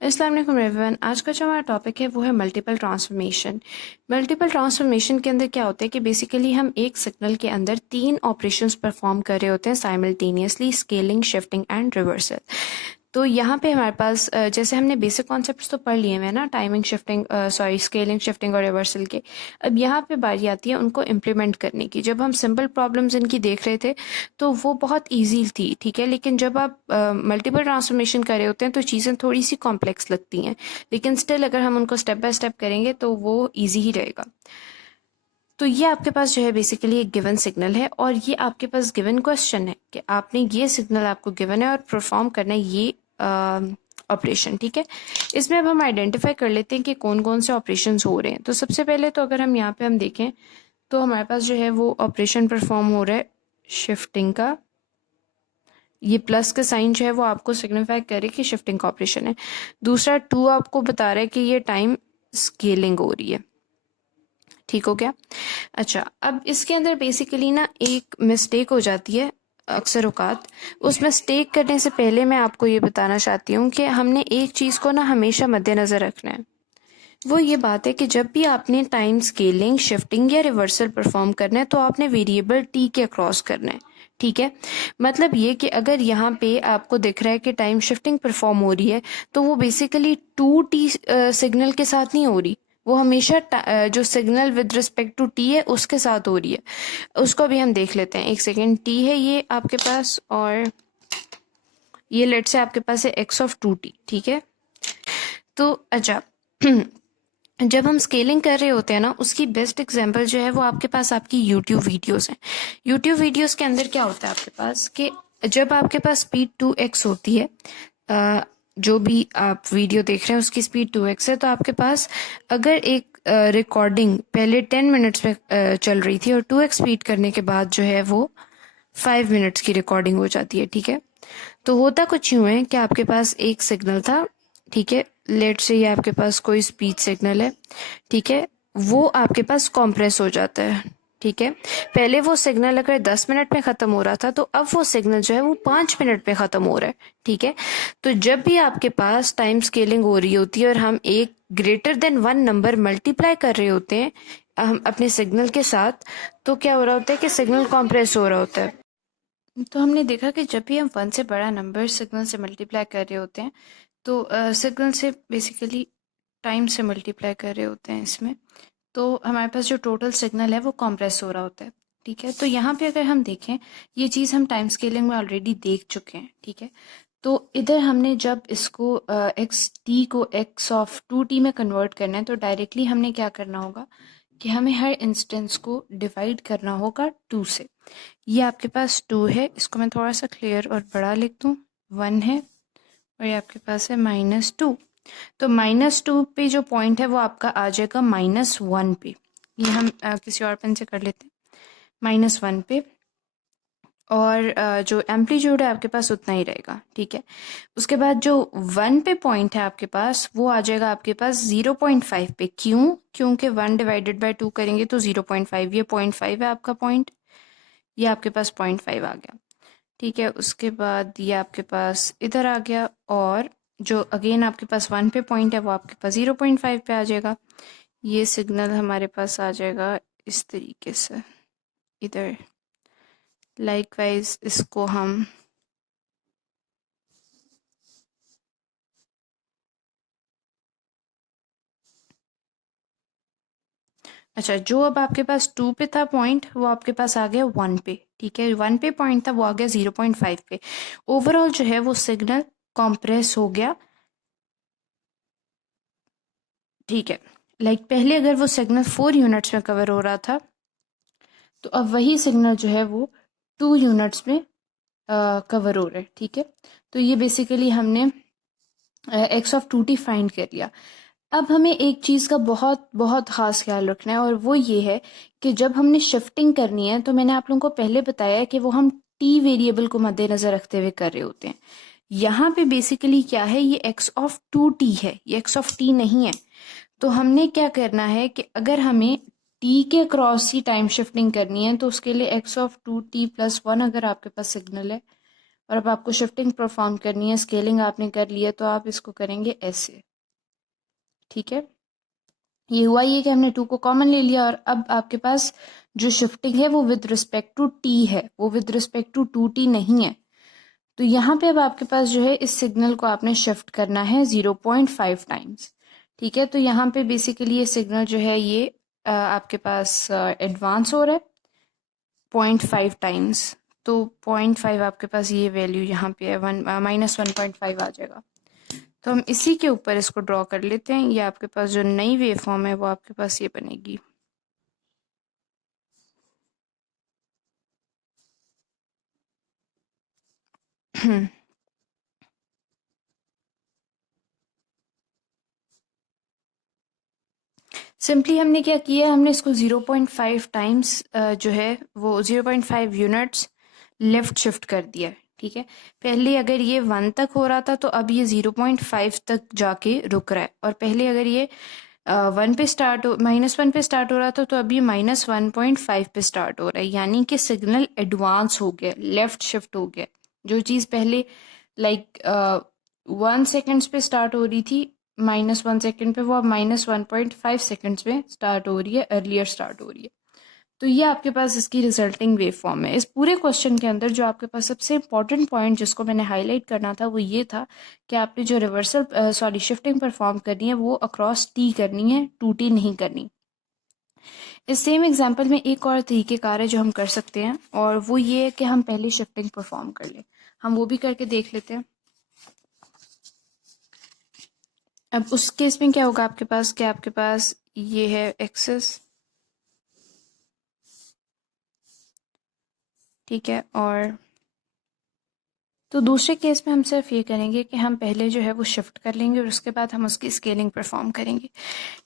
अस्सलाम वालेकुम एवरीवन। आज का जो हमारा टॉपिक है वो है मल्टीपल ट्रांसफॉर्मेशन। मल्टीपल ट्रांसफॉर्मेशन के अंदर क्या होता है कि बेसिकली हम एक सिग्नल के अंदर 3 ऑपरेशंस परफॉर्म कर रहे होते हैं simultaneously, scaling, shifting and reversal. तो यहाँ पे हमारे पास जैसे हमने बेसिक कॉन्सेप्ट्स तो पढ़ लिए हैं ना, टाइमिंग, शिफ्टिंग, स्केलिंग, शिफ्टिंग और रिवर्सल के। अब यहाँ पे बारी आती है उनको इम्प्लीमेंट करने की। जब हम सिंपल प्रॉब्लम्स इनकी देख रहे थे तो वो बहुत ईजी थी, ठीक है, लेकिन जब आप मल्टीपल ट्रांसफॉर्मेशन कर रहे होते हैं तो चीज़ें थोड़ी सी कॉम्प्लेक्स लगती हैं, लेकिन स्टिल अगर हम उनको स्टेप बाय स्टेप करेंगे तो वो ईजी ही रहेगा। तो ये आपके पास जो है बेसिकली एक गिवन सिग्नल है और ये आपके पास गिवन क्वेश्चन है कि आपने ये सिग्नल आपको गिवन है और परफॉर्म करना है ये ऑपरेशन, ठीक है। इसमें अब हम आइडेंटिफाई कर लेते हैं कि कौन कौन से ऑपरेशंस हो रहे हैं। तो सबसे पहले तो अगर हम यहाँ पे हम देखें तो हमारे पास जो है वो ऑपरेशन परफॉर्म हो रहा है शिफ्टिंग का। ये प्लस का साइन जो है वो आपको सिग्निफाई करे कि शिफ्टिंग का ऑपरेशन है। दूसरा 2 आपको बता रहा है कि ये टाइम स्केलिंग हो रही है, ठीक हो गया। अच्छा, अब इसके अंदर बेसिकली ना एक मिस्टेक हो जाती है अक्सर औकात। उस मिस्टेक करने से पहले मैं आपको ये बताना चाहती हूँ कि हमने एक चीज़ को ना हमेशा मद्देनज़र रखना है। वो ये बात है कि जब भी आपने टाइम स्केलिंग, शिफ्टिंग या रिवर्सल परफॉर्म करना है तो आपने वेरिएबल टी के अक्रॉस करना है, ठीक है। मतलब ये कि अगर यहाँ पे आपको दिख रहा है कि टाइम शिफ्टिंग परफॉर्म हो रही है तो वो बेसिकली 2t सिग्नल के साथ नहीं हो रही, वो हमेशा जो signal with respect to T है उसके साथ हो रही है। उसको भी हम देख लेते हैं, एक सेकेंड। टी है ये आपके पास और ये लेट से आपके पास है एक्स ऑफ 2t, ठीक है। तो अच्छा जब हम स्केलिंग कर रहे होते हैं ना, उसकी बेस्ट एग्जांपल जो है वो आपके पास आपकी यूट्यूब वीडियोस हैं। यूट्यूब वीडियोस के अंदर क्या होता है आपके पास कि जब आपके पास स्पीड 2x होती है, जो भी आप वीडियो देख रहे हैं उसकी स्पीड 2x है, तो आपके पास अगर एक रिकॉर्डिंग पहले 10 मिनट्स में चल रही थी और 2x स्पीड करने के बाद जो है वो 5 मिनट्स की रिकॉर्डिंग हो जाती है, ठीक है। तो होता कुछ यूँ है कि आपके पास एक सिग्नल था, ठीक है, लेट से ये आपके पास कोई स्पीच सिग्नल है, ठीक है, वो आपके पास कॉम्प्रेस हो जाता है, ठीक है। पहले वो सिग्नल अगर 10 मिनट में ख़त्म हो रहा था तो अब वो सिग्नल जो है वो 5 मिनट में ख़त्म हो रहा है, ठीक है। तो जब भी आपके पास टाइम स्केलिंग हो रही होती है और हम एक ग्रेटर देन 1 नंबर मल्टीप्लाई कर रहे होते हैं हम अपने सिग्नल के साथ, तो क्या हो रहा होता है कि सिग्नल कॉम्प्रेस हो रहा होता है। तो हमने देखा कि जब भी हम 1 से बड़ा नंबर सिग्नल से मल्टीप्लाई कर रहे होते हैं तो सिग्नल से बेसिकली टाइम से मल्टीप्लाई कर रहे होते हैं इसमें, तो हमारे पास जो टोटल सिग्नल है वो कॉम्प्रेस हो रहा होता है, ठीक है। तो यहाँ पे अगर हम देखें, ये चीज़ हम टाइम स्केलिंग में ऑलरेडी देख चुके हैं, ठीक है। तो इधर हमने जब इसको एक्स टी को एक्स ऑफ 2t में कन्वर्ट करना है तो डायरेक्टली हमने क्या करना होगा कि हमें हर इंस्टेंस को डिवाइड करना होगा 2 से। ये आपके पास 2 है, इसको मैं थोड़ा सा क्लियर और बड़ा लिख दूँ। 1 है और ये आपके पास है -2। तो -2 पे जो पॉइंट है वो आपका आ जाएगा -1 पे। ये हम किसी और पेन से कर लेते हैं, -1 पे। और जो एम्पलीट्यूड है आपके पास उतना ही रहेगा, ठीक है। उसके बाद जो 1 पे पॉइंट है आपके पास वो आ जाएगा आपके पास 0.5 पे। क्यों? क्योंकि 1 डिवाइडेड बाय 2 करेंगे तो 0.5, ये 0.5 है आपका पॉइंट, ये आपके पास 0.5 आ गया, ठीक है। उसके बाद ये आपके पास इधर आ गया और जो अगेन आपके पास 1 पे पॉइंट है वो आपके पास 0.5 पे आ जाएगा। ये सिग्नल हमारे पास आ जाएगा इस तरीके से इधर। लाइकवाइज इसको हम अच्छा, जो अब आपके पास 2 पे था पॉइंट वो आपके पास आ गया 1 पे, ठीक है। 1 पे पॉइंट था वो आ गया 0.5 पे। ओवरऑल जो है वो सिग्नल कॉम्प्रेस हो गया, ठीक है। लाइक पहले अगर वो सिग्नल 4 यूनिट्स में कवर हो रहा था तो अब वही सिग्नल जो है वो 2 यूनिट्स में कवर हो रहा है, ठीक है। तो ये बेसिकली हमने एक्स ऑफ 2t फाइंड कर लिया। अब हमें एक चीज़ का बहुत बहुत ख़ास ख्याल रखना है और वो ये है कि जब हमने शिफ्टिंग करनी है तो मैंने आप लोगों को पहले बताया कि वो हम टी वेरिएबल को मद्देनज़र रखते हुए कर रहे होते हैं। यहाँ पे बेसिकली क्या है, ये एक्स ऑफ 2t है, ये एक्स ऑफ t नहीं है। तो हमने क्या करना है कि अगर हमें t के क्रॉस ही टाइम शिफ्टिंग करनी है तो उसके लिए एक्स ऑफ 2t + 1 अगर आपके पास सिग्नल है और अब आपको शिफ्टिंग परफॉर्म करनी है, स्केलिंग आपने कर लिया, तो आप इसको करेंगे ऐसे, ठीक है। ये हुआ ये कि हमने 2 को कॉमन ले लिया और अब आपके पास जो शिफ्टिंग है वो विद रिस्पेक्ट टू टी है, वो विद रिस्पेक्ट टू 2t नहीं है। तो यहाँ पे अब आपके पास जो है इस सिग्नल को आपने शिफ्ट करना है 0.5 टाइम्स, ठीक है। तो यहाँ पे बेसिकली ये सिग्नल जो है ये आपके पास एडवांस हो रहा है 0.5 टाइम्स। तो 0.5 आपके पास ये वैल्यू यहाँ पे है -1.5 आ जाएगा। तो हम इसी के ऊपर इसको ड्रॉ कर लेते हैं। ये आपके पास जो नई वेव फॉर्म है वो आपके पास ये बनेगी। सिंपली हमने क्या किया, हमने इसको 0.5 टाइम्स जो है वो 0.5 यूनिट्स लेफ्ट शिफ्ट कर दिया है, ठीक है। पहले अगर ये 1 तक हो रहा था तो अब ये 0.5 तक जाके रुक रहा है, और पहले अगर ये 1 पे स्टार्ट हो -1 पे स्टार्ट हो रहा था तो अब ये -1.5 पे स्टार्ट हो रहा है, यानी कि सिग्नल एडवांस हो गया, लेफ्ट शिफ्ट हो गया। जो चीज़ पहले लाइक 1 सेकेंड्स पे स्टार्ट हो रही थी -1 सेकेंड पे, वो अब -1.5 सेकेंड्स में स्टार्ट हो रही है, अर्लियर स्टार्ट हो रही है। तो ये आपके पास इसकी रिजल्टिंग वेव फॉर्म है। इस पूरे क्वेश्चन के अंदर जो आपके पास सबसे इंपॉर्टेंट पॉइंट जिसको मैंने हाईलाइट करना था वो ये था कि आपने जो रिवर्सल शिफ्टिंग परफॉर्म करनी है वो अक्रॉस टी करनी है, 2t नहीं करनी। इस सेम एग्जांपल में एक और तरीक़ेकार है जो हम कर सकते हैं, और वो ये है कि हम पहले शिफ्टिंग परफॉर्म कर लें। हम वो भी करके देख लेते हैं। अब उस केस में क्या होगा आपके पास, कि आपके पास ये है एक्सेस, ठीक है। और तो दूसरे केस में हम सिर्फ ये करेंगे कि हम पहले जो है वो शिफ्ट कर लेंगे और उसके बाद हम उसकी स्केलिंग परफॉर्म करेंगे,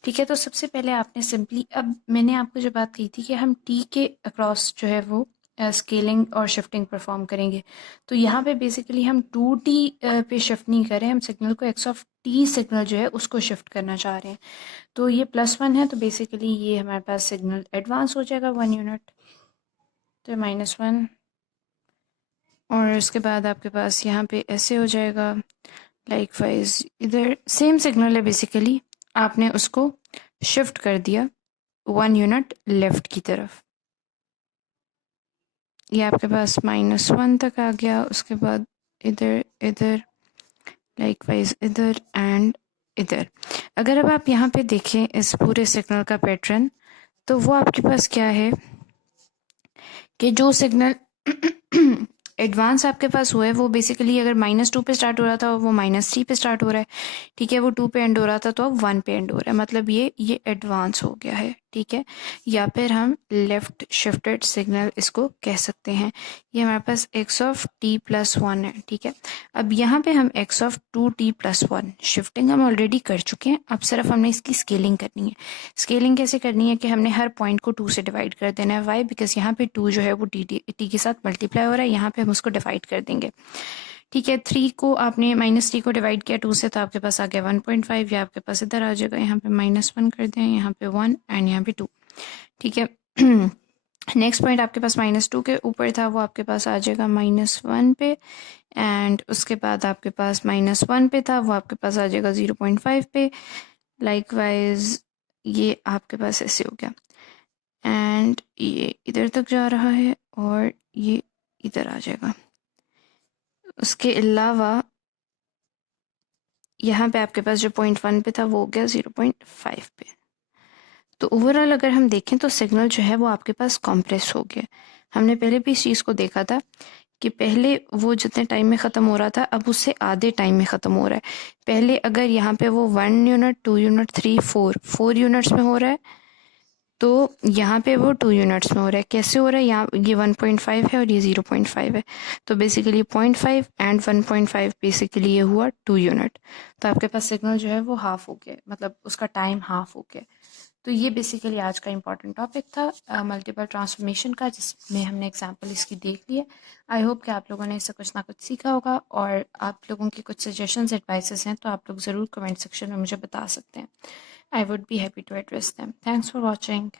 ठीक है। तो सबसे पहले आपने सिंपली, अब मैंने आपको जो बात कही थी कि हम टी के अक्रॉस जो है वो स्केलिंग और शिफ्टिंग परफॉर्म करेंगे, तो यहाँ पे बेसिकली हम 2t पे शिफ्ट नहीं कर रहे हैं, हम सिग्नल को x ऑफ t सिग्नल जो है उसको शिफ्ट करना चाह रहे हैं। तो ये +1 है, तो बेसिकली ये हमारे पास सिग्नल एडवांस हो जाएगा 1 यूनिट, तो -1। और उसके बाद आपके पास यहाँ पे ऐसे हो जाएगा, लाइक वाइज इधर सेम सिग्नल है, बेसिकली आपने उसको शिफ्ट कर दिया 1 यूनिट लेफ्ट की तरफ। ये आपके पास -1 तक आ गया, उसके बाद इधर इधर, लाइक वाइज इधर एंड इधर। अगर अब आप यहाँ पे देखें इस पूरे सिग्नल का पैटर्न, तो वो आपके पास क्या है कि जो सिग्नल एडवांस आपके पास हुआ है वो बेसिकली अगर -2 पे स्टार्ट हो रहा था वो -3 पे स्टार्ट हो रहा है, ठीक है। वो 2 पे एंड हो रहा था तो अब 1 पे एंड हो रहा है, मतलब ये एडवांस हो गया है, ठीक है। या फिर हम लेफ्ट शिफ्टेड सिग्नल इसको कह सकते हैं। ये हमारे पास x ऑफ t प्लस 1 है, ठीक है। अब यहाँ पे हम x of 2t plus 1 shifting हम ऑलरेडी कर चुके हैं, अब सिर्फ हमने इसकी स्केलिंग करनी है। स्केलिंग कैसे करनी है कि हमने हर पॉइंट को 2 से डिवाइड कर देना है। वाई? बिकॉज यहाँ पे 2 जो है वो टी के साथ मल्टीप्लाई हो रहा है, यहाँ पे हम उसको डिवाइड कर देंगे, ठीक है। 3 को आपने -3 को डिवाइड किया 2 से, तो आपके पास आ गया 1.5, या आपके पास इधर आ जाएगा, यहाँ पे -1 कर दें, यहाँ पे 1 एंड यहाँ पे 2, ठीक है। नेक्स्ट पॉइंट आपके पास -2 के ऊपर था, वो आपके पास आ जाएगा -1 पे, एंड उसके बाद आपके पास -1 पे था, वो आपके पास आ जाएगा 0.5 पे। लाइकवाइज ये आपके पास ऐसे हो गया, एंड ये इधर तक जा रहा है और ये इधर आ जाएगा। उसके अलावा यहाँ पे आपके पास जो 0.1 पे था वो हो गया 0.5 पे। तो ओवरऑल अगर हम देखें तो सिग्नल जो है वो आपके पास कॉम्प्रेस हो गया। हमने पहले भी इस चीज़ को देखा था कि पहले वो जितने टाइम में ख़त्म हो रहा था अब उससे आधे टाइम में ख़त्म हो रहा है। पहले अगर यहाँ पे वो 1 यूनिट 2 यूनिट 3 4 यूनिट्स में हो रहा है, तो यहाँ पे वो 2 यूनिट्स में हो रहा है। कैसे हो रहा है? यहाँ ये 1.5 है और ये 0.5 है, तो बेसिकली 0.5 एंड 1.5 बेसिकली ये हुआ 2 यूनिट। तो आपके पास सिग्नल जो है वो हाफ हो गया, मतलब उसका टाइम हाफ हो गया। तो ये बेसिकली आज का इम्पॉर्टेंट टॉपिक था मल्टीपल ट्रांसफॉर्मेशन का, जिसमें हमने एग्जांपल इसकी देख लिया। आई होप कि आप लोगों ने इससे कुछ ना कुछ सीखा होगा, और आप लोगों की कुछ सजेशंस एडवाइसेस हैं तो आप लोग ज़रूर कमेंट सेक्शन में मुझे बता सकते हैं। I would be happy to address them. Thanks for watching.